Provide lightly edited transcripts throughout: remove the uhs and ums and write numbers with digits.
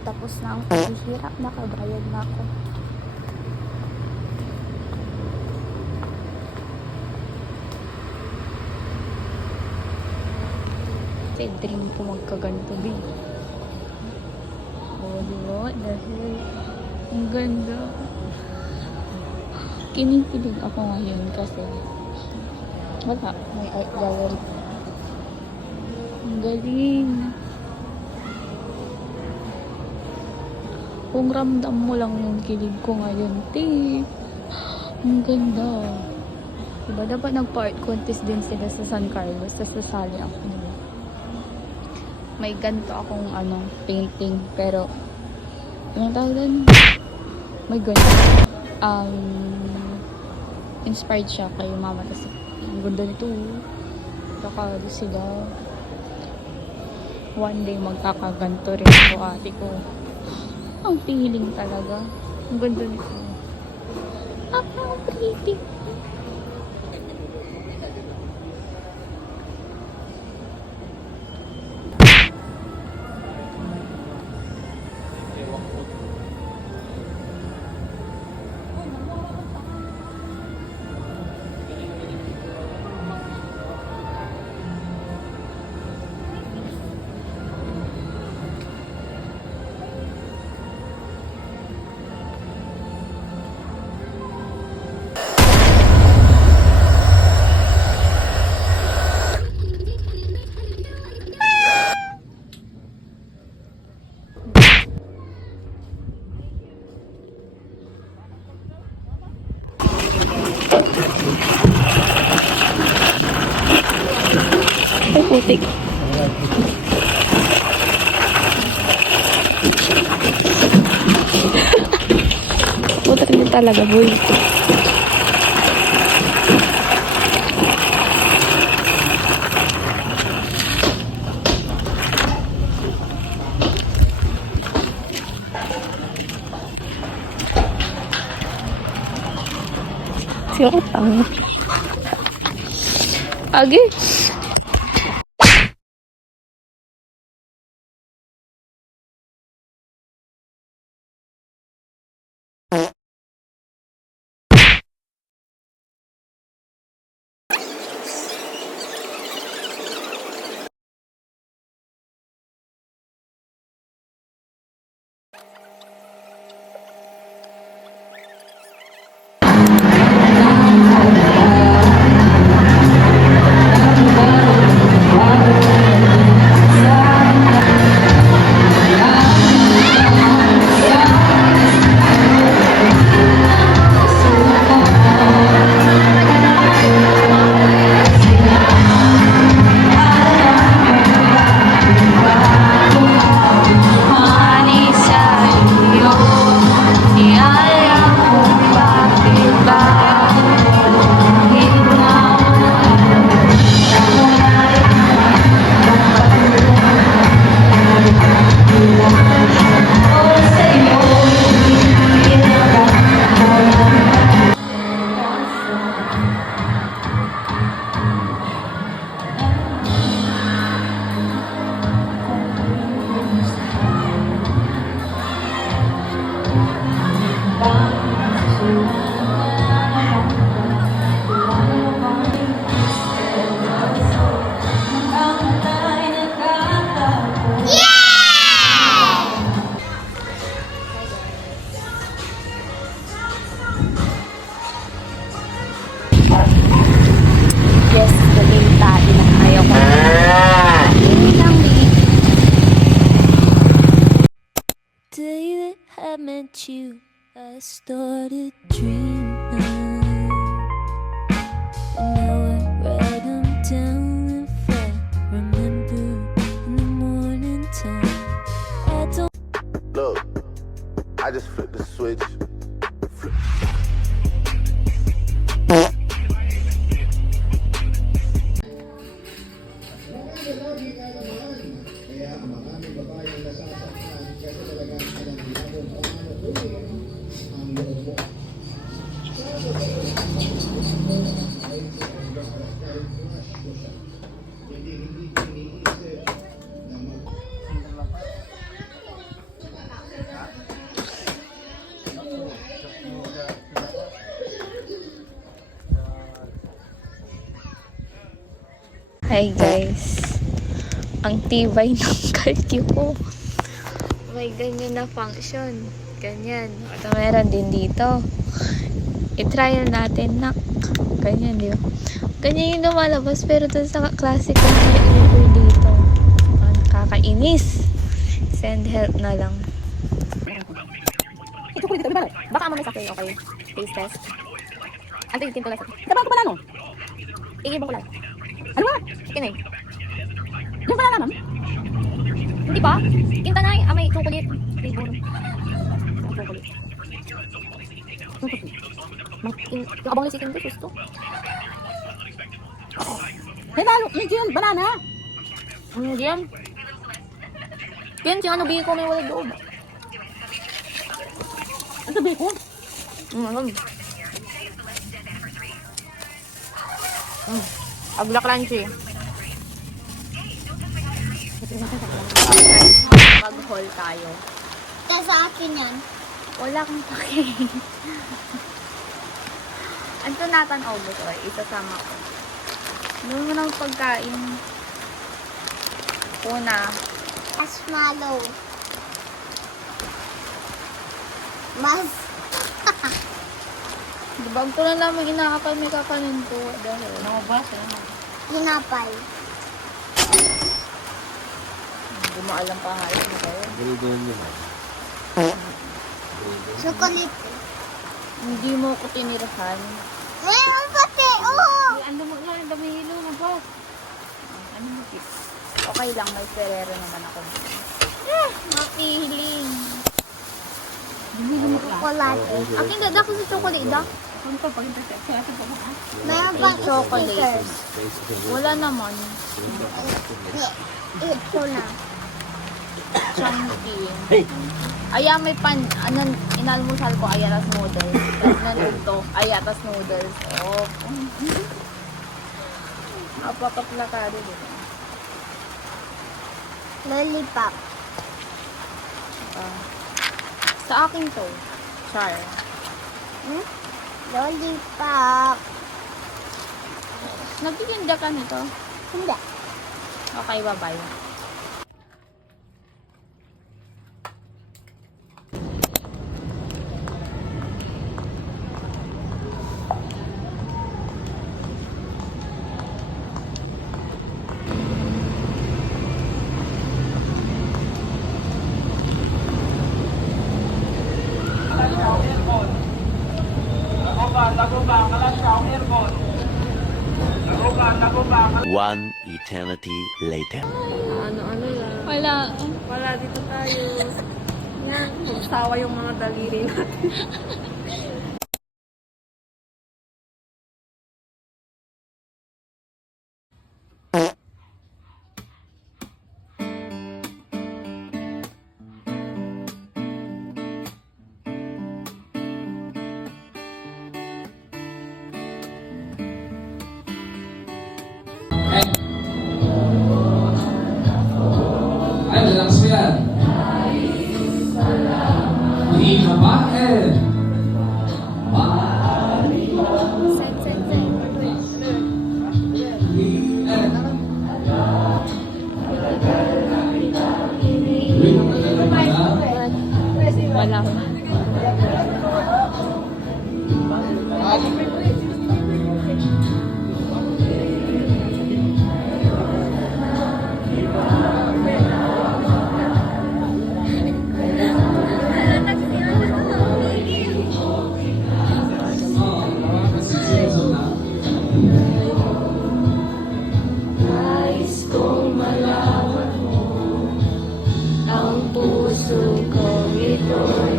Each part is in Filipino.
Tapos na ang paghihirap, nakabayad na ako. Kasi dream ko magkaganto, B. Oh, diba? Dahil ang ganda. Kinikilig ako ngayon kasi wala, may art gallery. Ang galing. Kung ramdam mo lang yung kilig ko ngayon, te. Ang ganda. Diba dapat nagpa-art contest din sila sa San Carlos, tapos nasali ako nila. May ganito akong painting, pero anong tawag doon? May ganito. Inspired siya kay mama, tapos ang ganda nito. Kakado sila. One day magkakaganto rin ako, ate ko. Ang feeling talaga. Ang ganda nito. Ang pretty. Ay, putik. Putik din talaga, boy. Siyotang. Agi. I met you, I started dreaming, and now I write them down if I remember in the morning time. I don't look, I just flipped the switch. Hi guys. Ang tibay ng kalki ko. May ganyan na function. Ganyan. At meron din dito. I-trial natin na. Ganyan, di ba? Ganyan yung lumalabas. Pero dun sa classic na i-over dito. Nakakainis. Send help na lang. Baka mamay sa kayo, okay? Taste test. Ante, itin ko lang sa akin. Trabaho ko pala, no? Igibang ko lang. Ano ba? Kinay. Yung pala naman? Hindi pa? Kinta na may chocolate. Flavor. Chocolate. Yung abang lisikin ko, gusto. Hey, lalo, medyo yun, banana. Hindi yan. Ken, yung ano, biko may wala loob. Ang sabi ko. Agla crunchy. Mag-haul tayo. Tapos sa akin yan. Wala kang pake. Anto natan obos or isasama ko. Doon mo ng pagkain. Una. Marshmallow. Mas. Diba, ito na namin inaakal may kakanin ko. Dahil. Nakabas, Hinapay. Hindi mo alam pa nga yun. Chocolate. Hindi mo ko tinirahan. Meron pati. Oo. Ano mo nga, ang dami hilo na ba? Ano mo tip? Okay lang, may Ferrero naman ako. Mapiling. Chocolate. Akin dada ko sa chocolate da. Ano pa, pag ito siya pa ba? Meron May pang chocolate. stickers. Wala naman. Ito na. Chunky. Aya may inalmusal ko ayatas noodles. Nandito, ayatas noodles. Oh. Apapaplakado din. Lollipop. Sa akin to. Char. Lollipop. Nagtitinda ka nito? Hindi. Okay, bye-bye. One eternity later. Ano lang. Wala. Wala, dito tayo. Yan, magsawa yung mga daliri natin. Ay, relax mo yan. Hindi ka pa, Ed. Side, side, side. Ed. Wait, Wala. Ang puso ko ito'y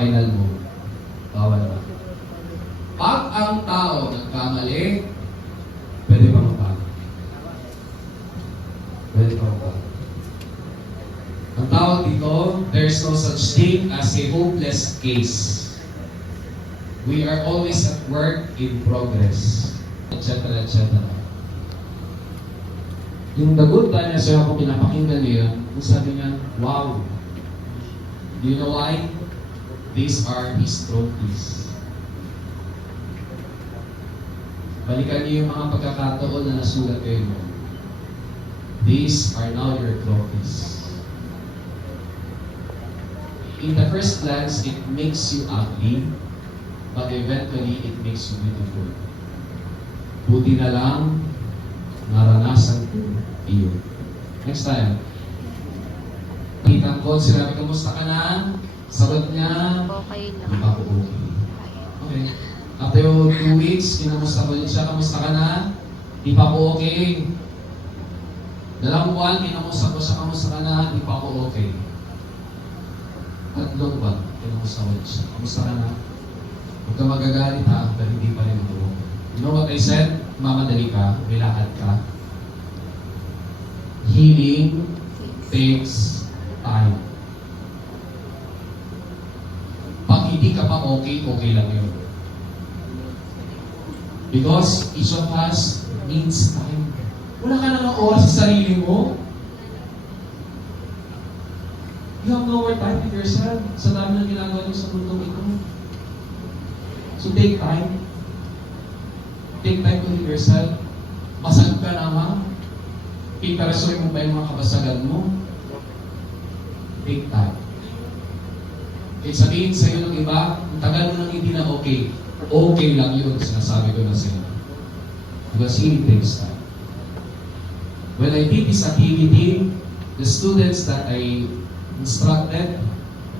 final mo. Bawal na. Pag ang tao nagkamali, pwede pa magbago. Pwede pa magbago. Ang tawag dito, there's no such thing as a hopeless case. We are always at work in progress, etc. etc. Yung the good time na sa'yo ako pinapakinggan niya, kung sabi niya, wow. Do you know why? These are his trophies. Balikan niyo yung mga pagkakataon na nasulat kayo mo. These are now your trophies. In the first glance, it makes you ugly, but eventually, it makes you beautiful. Buti na lang, naranasan ko iyo. Next time. Kitang ko, sinabi, kamusta ka na? Sagot niya, Okay hindi pa ako okay. Okay. After 2 weeks, kinamusta ko siya, kamusta ka na? Hindi pa ako okay. 2 buwan, kinamusta ko siya, kamusta ka na? Hindi pa ako okay. 3 buwan, kinamusta ko siya, kamusta ka na? Huwag ka magagalit ha, pero hindi pa rin ako okay. You know what I said? Mamadali ka, bilakad ka. Healing takes time. Pag hindi ka pa okay, okay lang yun. Because each of us needs time. Wala ka nang oras sa sarili mo. You have no more time with yourself sa dami ng ginagawa niyo sa mundong ito. So take time. Take time to heal yourself. Basag ka naman. Piperasoy mo pa yung mga kabasagan mo. Take time. Kaya sabihin sa'yo ng iba, ang tagal mo nang hindi na okay. Okay lang yun, sinasabi ko na sa'yo. Because healing takes time. When I did this activity, the students that I instructed,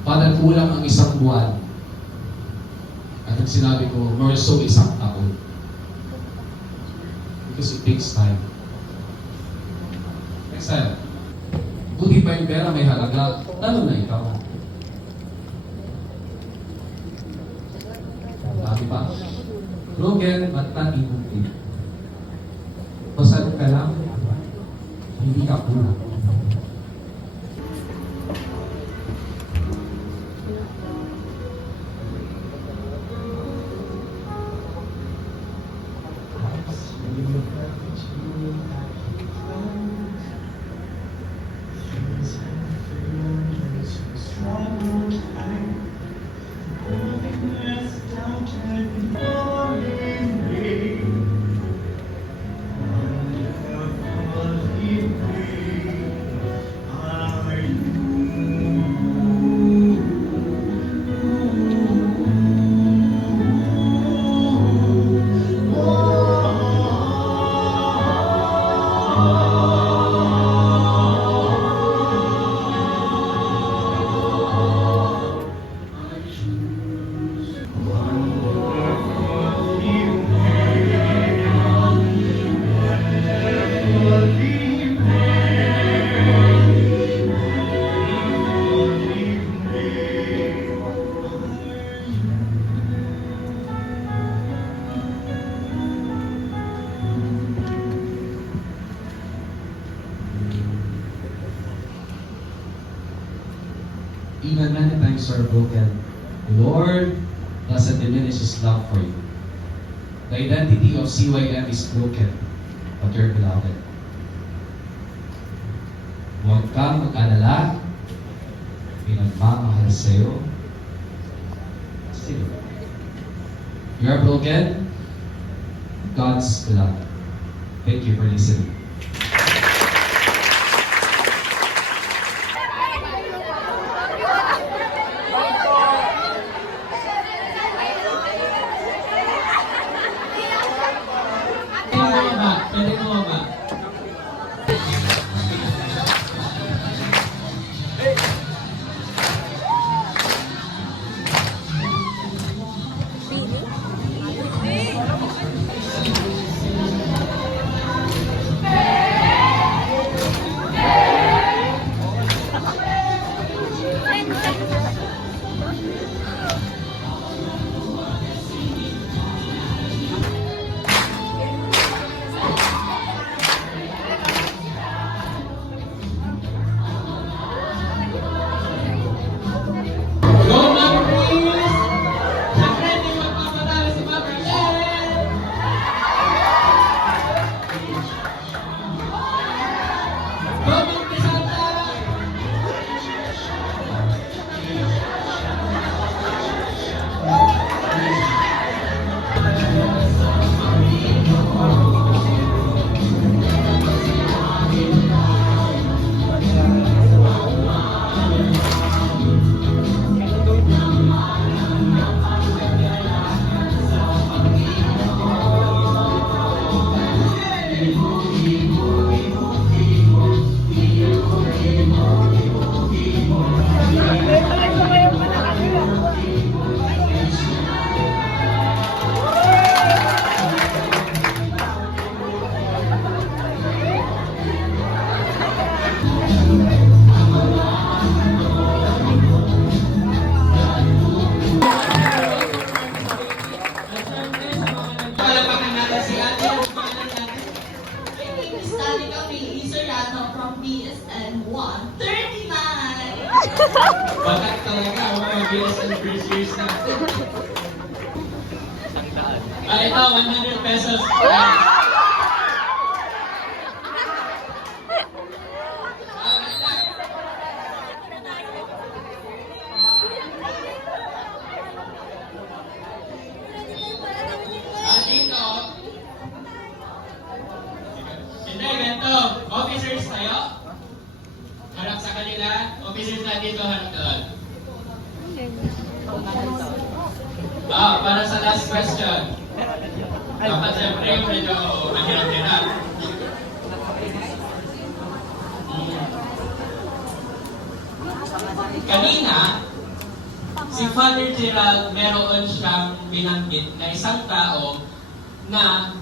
parang kulang ang 1 buwan. At ang sinabi ko, more so 1 taon. Because it takes time. Next time. Buti pa yung pera may halaga, lalo na ikaw. Sabi pa, broken but not incomplete. Pasal ka lang, hindi ka kulang. Even many times are broken. The Lord doesn't diminish His love for you. The identity of CYM is broken, but you're beloved. Huwag kang mag-alala, pinagmamahal sa'yo. Still, you're broken, God's beloved. Thank you for listening. Pwede mo ba? Ito, 100 pesos. Dito. Hindi, ganito. Officers tayo. Harap sa kanila. Officers na dito, harap doon. Para sa last question. Dapat siyempre medyo mahirap-hirap. Kanina, si Father Gerald meron siyang binanggit na isang tao na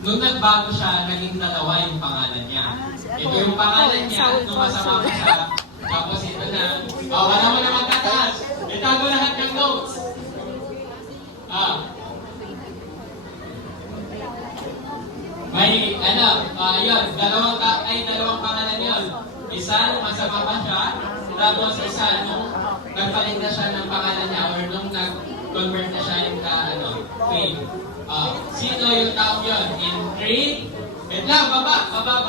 nung nagbago siya, naging dalawa yung pangalan niya. Ito yung pangalan niya, nung masama pa siya, tapos ito na, wala mo na magtataas. Itago lahat ng notes. May, yun, dalawang pangalan yun. Isa, nung masama pa siya, tapos isa, nung nagpalit na siya ng pangalan niya, or nung nag-convert na siya yung faith. Sino yung tao yun? In 3, wait lang, baba. Baba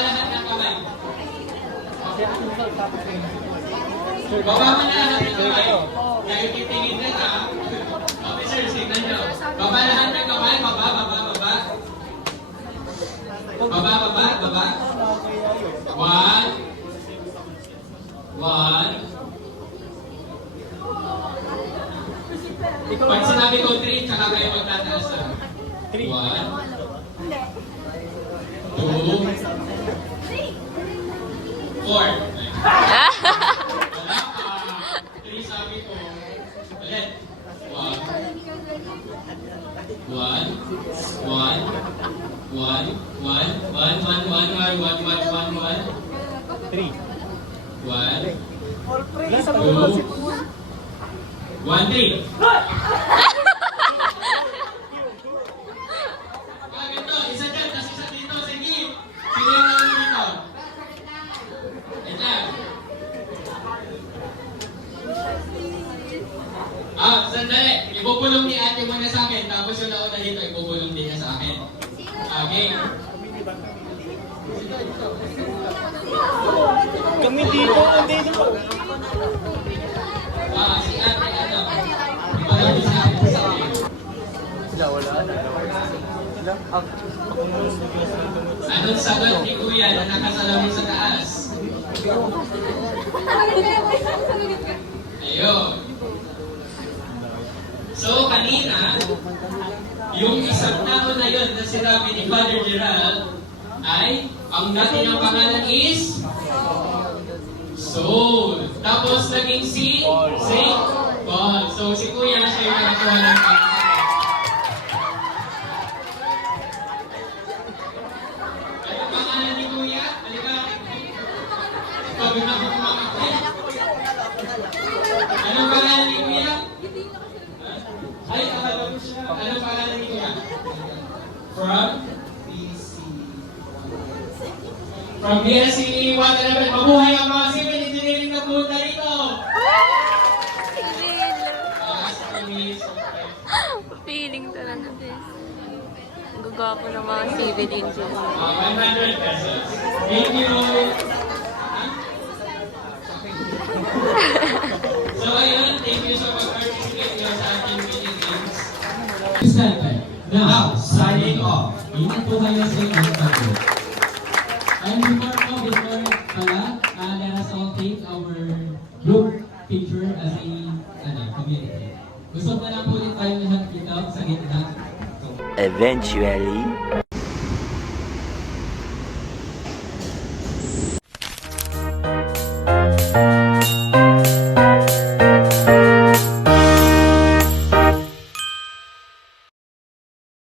lahat ng kamay. Baba mo na lahat ng kamay. Dahil titingin na na, officers, tignan nyo. Baba lahat ng kamay, baba. Baba. 1. Pag sinabi ko 3, tsaka kayo magtataas na. 1, 2, 4. Wala pa. 3 sabi ko. Ulit. 3. Ganito, isa dyan, tas isa dito. Sige. Sino yung naman dito? Ito. Sandali. Ibubulong ni ate muna sa akin, tapos yung nauna dito, ibubulong din niya sa akin. Okay. Kami dito, hindi dito. Si ate, ibulong din sa akin. Anong sagot ni Kuya na nakasalamin sa taas? Ayun. So, kanina, yung isang tao na yun na sinabi ni Father Gerald ay, ang dati niyang pangalan is Saul. Tapos naging si Saint Paul. So, si Kuya siya yung nakakuha ng pangalan. Ano pangalan ni Kuya? Halika. Pag na ako kumakakit. Anong pangalan ni Kuya? Ay, akala ko siya. Anong pangalan ni Kuya? From BSC 111. Mabuhay ang mga civil engineering na punta rito. Feeling talaga this. Gagapo ng mga civil engineers. 100 pesos. Thank you. So ayun, thank you sa pag-participate nyo sa ating meeting games. Now, signing off. Ingat po kayo sa inyong pagod. And before pala, let us all take our group picture as a community. Gusto na lang po ulit tayo lahat dito sa gitna. Eventually.